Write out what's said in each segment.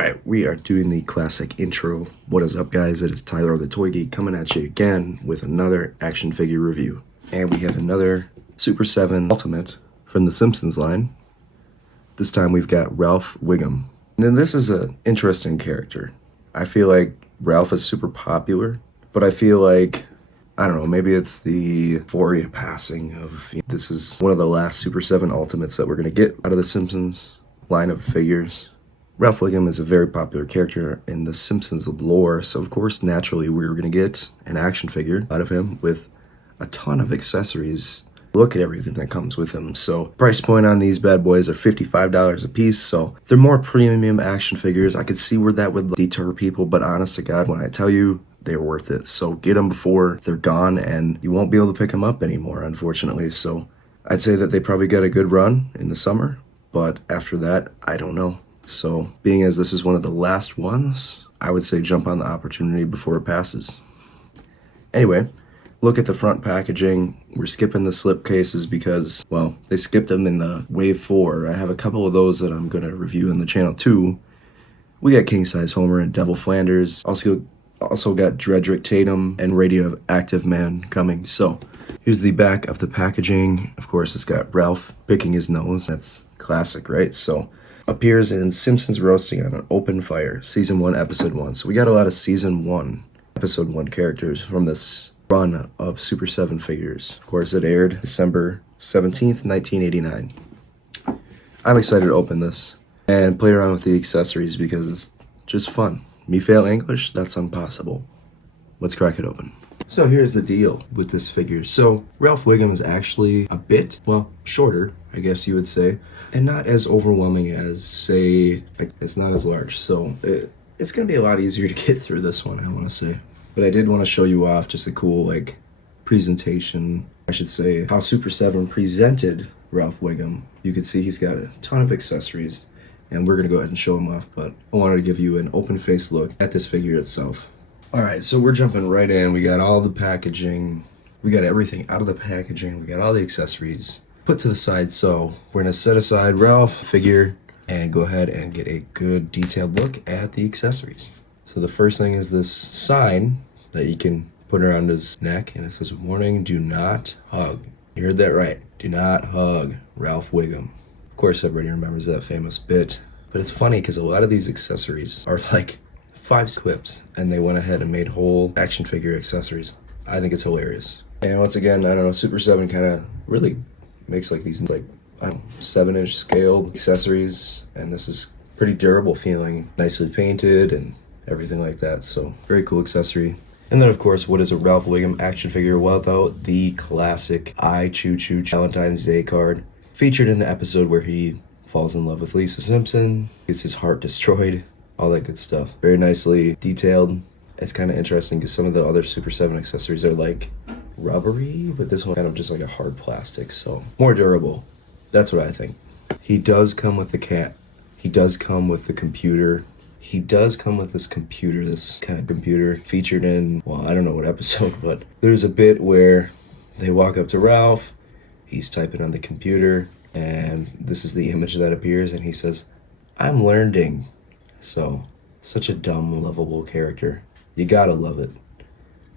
Alright, we are doing the classic intro. What is up, guys? It is Tyler the Toy Geek coming at you again with another action figure review. And we have another Super 7 Ultimate from the Simpsons line. This time we've got Ralph Wiggum. And then this is an interesting character. I feel like Ralph is super popular, but I feel like, I don't know, maybe it's the euphoria passing of, this is one of the last Super 7 Ultimates that we're going to get out of the Simpsons line of figures. Ralph Wiggum is a very popular character in the Simpsons lore, so of course, naturally, we were going to get an action figure out of him with a ton of accessories. Look at everything that comes with him. So, price point on these bad boys are $55 a piece, so they're more premium action figures. I could see where that would deter people, but honest to God, when I tell you, they're worth it. So get them before they're gone, and you won't be able to pick them up anymore, unfortunately. So, I'd say that they probably got a good run in the summer, but after that, I don't know. So, being as this is one of the last ones, I would say jump on the opportunity before it passes. Anyway, look at the front packaging. We're skipping the slip cases because, well, they skipped them in the Wave 4. I have a couple of those that I'm going to review in the channel too. We got King Size Homer and Devil Flanders. Also got Dredrick Tatum and Radioactive Man coming. So, here's the back of the packaging. Of course, it's got Ralph picking his nose. That's classic, right? So, appears in Simpsons Roasting on an Open Fire, Season 1, Episode 1. So we got a lot of Season 1, Episode 1 characters from this run of Super 7 figures. Of course, it aired December 17th, 1989. I'm excited to open this and play around with the accessories because it's just fun. Me fail English? That's impossible. Let's crack it open. So here's the deal with this figure. So Ralph Wiggum is actually a bit, well, shorter, I guess you would say, and not as overwhelming as, say, it's not as large. So it's going to be a lot easier to get through this one, I want to say. But I did want to show you off just a cool, presentation, I should say, how Super 7 presented Ralph Wiggum. You can see he's got a ton of accessories, and we're going to go ahead and show him off, but I wanted to give you an open-faced look at this figure itself. Alright, so we're jumping right in. We got all the packaging. We got everything out of the packaging. We got all the accessories put to the side. So we're going to set aside Ralph figure and go ahead and get a good detailed look at the accessories. So the first thing is this sign that you can put around his neck, and it says, "Warning, do not hug." You heard that right. Do not hug Ralph Wiggum. Of course, everybody remembers that famous bit. But it's funny because a lot of these accessories are like 5 clips, and they went ahead and made whole action figure accessories. I think it's hilarious. And once again, I don't know, Super 7 kind of really makes these 7-inch scaled accessories, and this is pretty durable feeling, nicely painted and everything like that. So very cool accessory. And then of course, what is a Ralph Wiggum action figure without the classic I Choo Choo Valentine's Day card featured in the episode where he falls in love with Lisa Simpson, gets his heart destroyed, all that good stuff. Very nicely detailed. It's kind of interesting because some of the other Super 7 accessories are rubbery, but this one kind of just like a hard plastic, so more durable. That's what I think. He does come with the cat. He does come with the computer. He does come with this computer, this kind of computer featured in, well, I don't know what episode, but there's a bit where they walk up to Ralph, he's typing on the computer, and this is the image that appears, and he says, "I'm learning." So, such a dumb, lovable character. You gotta love it.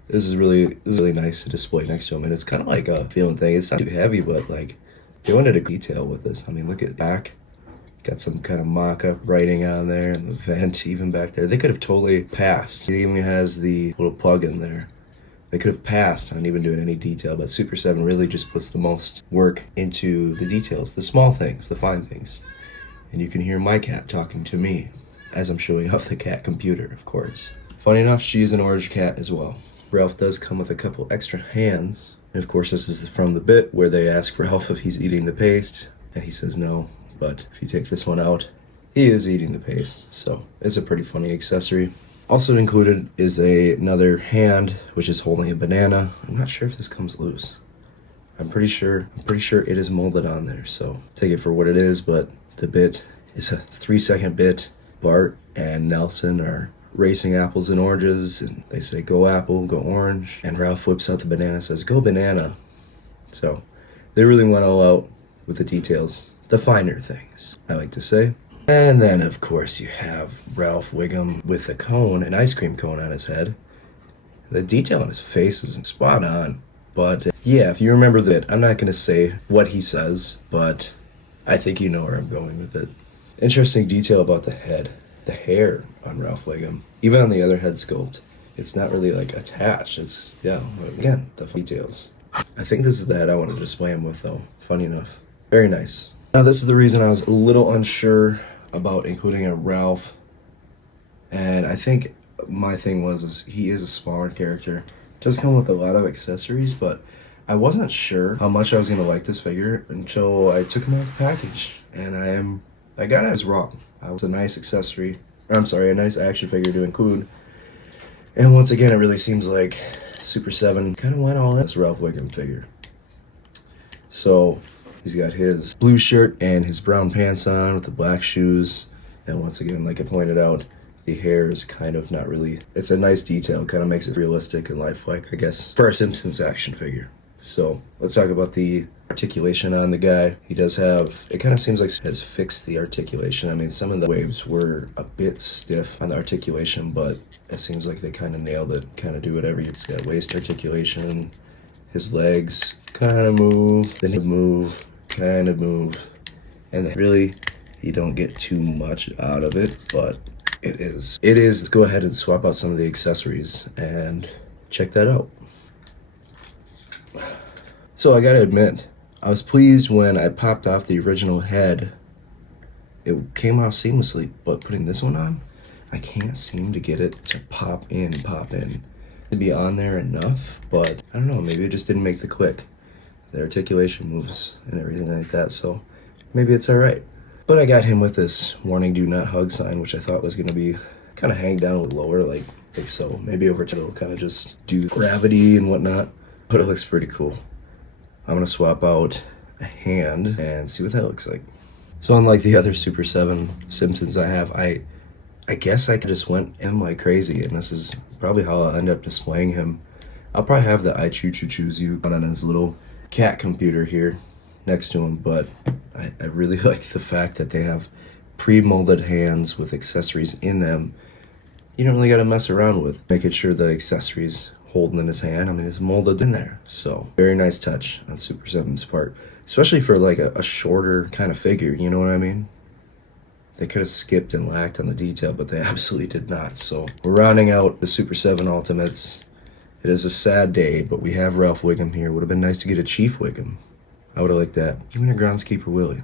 This is really nice to display next to him, and it's kind of like a feeling thing. It's not too heavy, but they went into detail with this. I mean, look at the back. Got some kind of mock-up writing on there, and the vent even back there. They could have totally passed. It even has the little plug in there. They could have passed on even doing any detail, but Super 7 really just puts the most work into the details, the small things, the fine things. And you can hear my cat talking to me as I'm showing off the cat computer, of course. Funny enough, she is an orange cat as well. Ralph does come with a couple extra hands. And of course, this is from the bit where they ask Ralph if he's eating the paste, and he says no. But if you take this one out, he is eating the paste. So it's a pretty funny accessory. Also included is another hand, which is holding a banana. I'm not sure if this comes loose. I'm pretty sure it is molded on there. So take it for what it is, but the bit is a 3-second bit. Bart and Nelson are racing apples and oranges, and they say, "Go apple, go orange." And Ralph whips out the banana and says, "Go banana." So they really went all out with the details, the finer things, I like to say. And then, of course, you have Ralph Wiggum with a cone, an ice cream cone on his head. The detail on his face is spot on. But yeah, if you remember that, I'm not going to say what he says, but I think you know where I'm going with it. Interesting detail about the head. The hair on Ralph Wiggum, even on the other head sculpt, it's not really like attached. It's, yeah, again, the details. I think this is the head I want to display him with, though. Funny enough. Very nice. Now, this is the reason I was a little unsure about including a Ralph. And I think my thing is he is a smaller character. Does come with a lot of accessories, but I wasn't sure how much I was going to like this figure until I took him out of the package. And I got it as wrong. It was a nice accessory, I'm sorry, a nice action figure to include. And once again, it really seems like Super7 kind of went all in this Ralph Wiggum figure. So he's got his blue shirt and his brown pants on with the black shoes. And once again, like I pointed out, the hair is kind of not really, it's a nice detail, kind of makes it realistic and lifelike, I guess, for a Simpsons action figure. So let's talk about the articulation on the guy. He does have, it kind of seems like has fixed the articulation. I mean, some of the waves were a bit stiff on the articulation, but it seems like they kind of nailed it, kind of do whatever. He's got waist articulation, his legs kind of move, then he move, kind of move, and really, you don't get too much out of it, but it is. Let's go ahead and swap out some of the accessories and check that out. So I gotta admit, I was pleased when I popped off the original head. It came off seamlessly, but putting this one on, I can't seem to get it to pop in. To be on there enough, but I don't know, maybe it just didn't make the click. The articulation moves and everything like that, so maybe it's alright. But I got him with this warning do not hug sign, which I thought was gonna be kind of hang down a little lower, like so. Maybe over time it'll kind of just do gravity and whatnot, but it looks pretty cool. I'm gonna swap out a hand and see what that looks like. So unlike the other Super7 Simpsons I have, I guess I just went in like crazy, and this is probably how I'll end up displaying him. I'll probably have the I choose you on his little cat computer here next to him, but I really like the fact that they have pre-molded hands with accessories in them. You don't really gotta mess around with making sure the accessories holding in his hand, I mean, it's molded in there. So very nice touch on Super7's part, especially for like a shorter kind of figure, you know what I mean? They could have skipped and lacked on the detail, but they absolutely did not. So we're rounding out the Super7 Ultimates. It is a sad day, but we have Ralph Wiggum here. Would have been nice to get a Chief Wiggum. I would have liked that. Even a Groundskeeper Willie.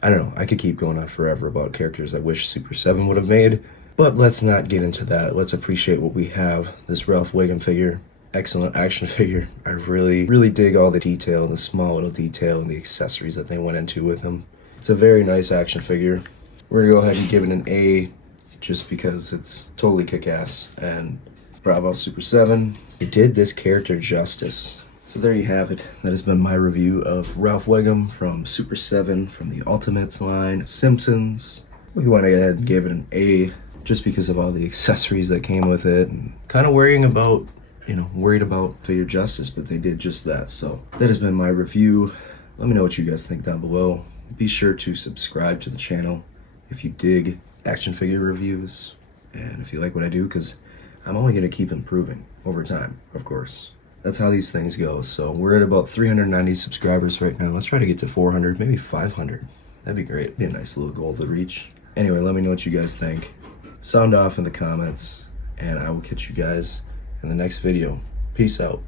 I don't know, I could keep going on forever about characters I wish Super7 would have made, but let's not get into that. Let's appreciate what we have. This Ralph Wiggum figure, excellent action figure. I really dig all the detail, the small little detail, and the accessories that they went into with him. It's a very nice action figure. We're gonna go ahead and give it an A, just because it's totally kick-ass. And bravo Super7, you did this character justice. So there you have it. That has been my review of Ralph Wiggum from Super7 from the Ultimates line, Simpsons. We went ahead and gave it an A, just because of all the accessories that came with it, and kind of worried about figure justice, but they did just that. So that has been my review. Let me know what you guys think down below. Be sure to subscribe to the channel if you dig action figure reviews, and if you like what I do, because I'm only going to keep improving over time, of course. That's how these things go. So we're at about 390 subscribers right now. Let's try to get to 400, maybe 500. That'd be great. It'd be a nice little goal to reach. Anyway, let me know what you guys think. Sound off in the comments, and I will catch you guys in the next video. Peace out.